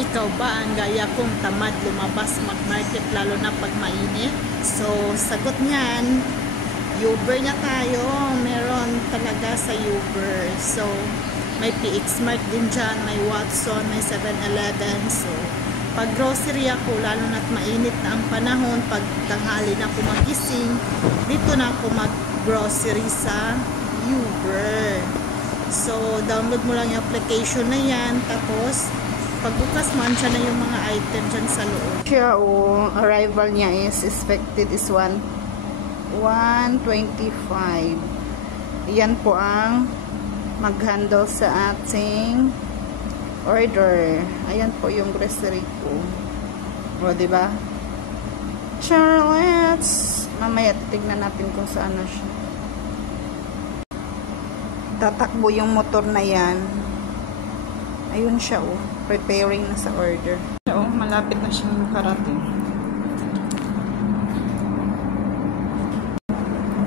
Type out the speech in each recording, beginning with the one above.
Ikaw ba ang gaya kong tamad lumabas mag-market lalo na pag mainit? So, sagot niyan, Uber na tayo. Meron talaga sa Uber. So, may PX Mart din dyan, may Watson, may 7-Eleven. So, pag grocery ako, lalo na't mainit na ang panahon, pag tanghali na ako magising, dito na ako mag-grocery sa Uber. So, download mo lang yung application na yan, tapos pagbukas mo, andyan na yung mga item dyan sa loob. Siya, arrival niya is expected is 125. Yan po ang mag-handle sa ating order. Ayan po yung grocery ko. O, diba? Charlottes! Mamaya titignan natin kung saan na siya. Tatakbo yung motor na yan. Ayun siya, preparing na sa order. Malapit na siyang makarating.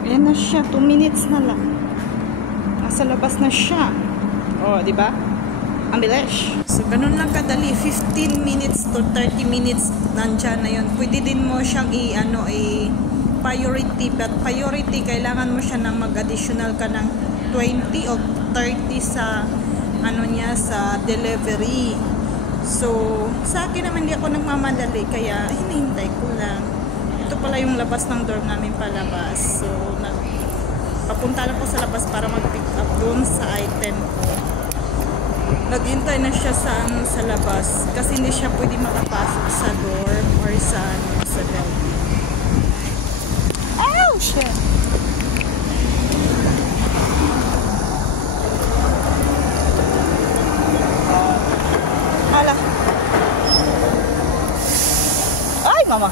Ayan na siya, 2 minutes na lang. Nasa labas na siya. Di ba? Ang bilis. So, ganun lang kadali. 15 minutes to 30 minutes nandyan na yun. Pwede din mo siyang priority. But priority, kailangan mo siya ng mag-additional ka ng 20 o 30 sa sa delivery. So, sa akin naman hindi ako nagmamadali, kaya hinihintay ko lang. Ito pala yung labas ng door namin palabas. So, papunta lang ko sa labas para mag-pick up doon sa item ko. Naghintay na siya sa labas kasi hindi siya pwede makapasok sa dorm or sa building. Oh, shit! Hala. Ay, mama.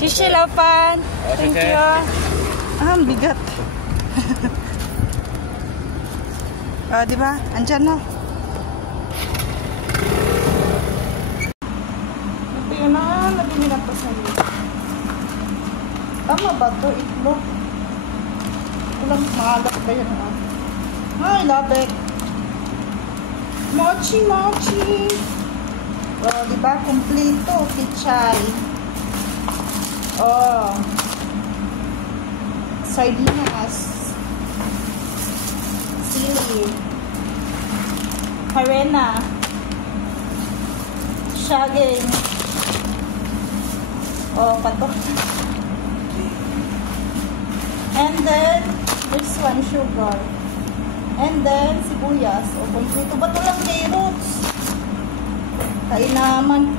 Sisilapan. Thank you. Ang bigat. Di ba? Andyan na. Yun na, nabili na pa sa'yo. Tama ba ito? Itlog. Walang malak ba yun? Ay, labek. Mochi. Di ba? Kompleto. Pichay. Sardinas, sili, harina, saging, patok. And then, this one, sugar. And then, sibuyas. Kompleto ba ito lang, carrots? Kain naman.